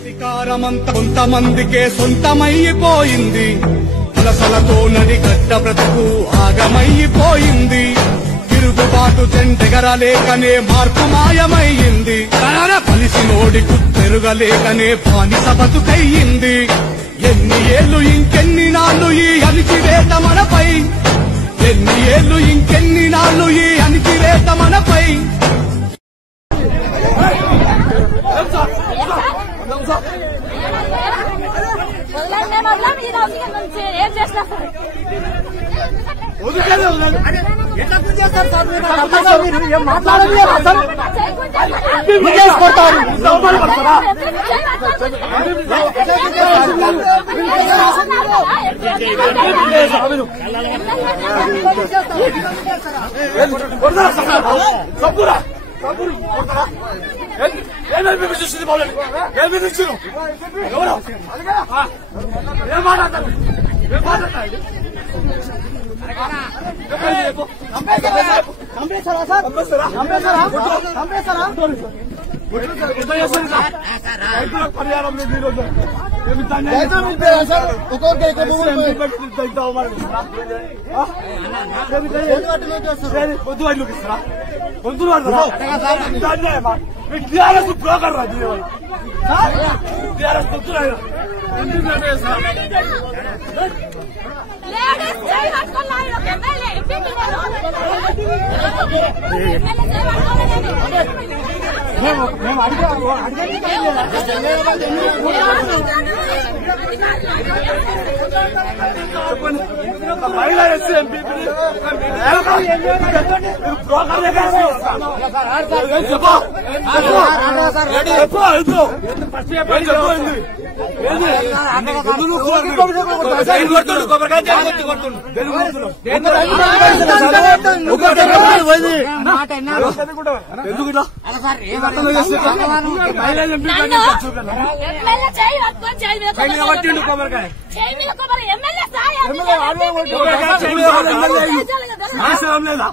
అధికారమంతా కొంతమందికే సొంతమైపోయింది. వలసలతో నడిగడ్డ బ్రతుకు ఆగమైపోయింది. తిరుగుబాటు చెండెగరలేకనే మార్పు మాయమైంది. కలిసి నోడికు తెరుగలేకనే బానిస బతుకయ్యింది. ఎన్ని ఏళ్లు ఇంకెన్ని నాళ్లు ఈ అణిచివేత మనపై, ఎన్ని ఏళ్లు ఇంకెన్ని నాళ్లు ఈ అణిచివేత మనపై. ఏం చేస్తారు ఏం మాట్లాడలేదు అసలు కొడతారు. చూసింది బాగుంది ఏమి తెచ్చారు ఎవరు ఏం మాట్లాడతారు ఏం మాట్లాడతారు చంపేస్తారా సార్? చంపేస్తారా? చంపేస్తారా? పరిహారం లేదు ఈరోజు పొద్దు ఇస్తారా గొంతులు పడతారా మీకు టీఆర్ఎస్ బ్రోకర్ రా టీఆర్ఎస్ పొద్దున మేము మహిళా ఎస్సీ ఎంపీ పట్టిండు కొబ్బరికాయ లేదా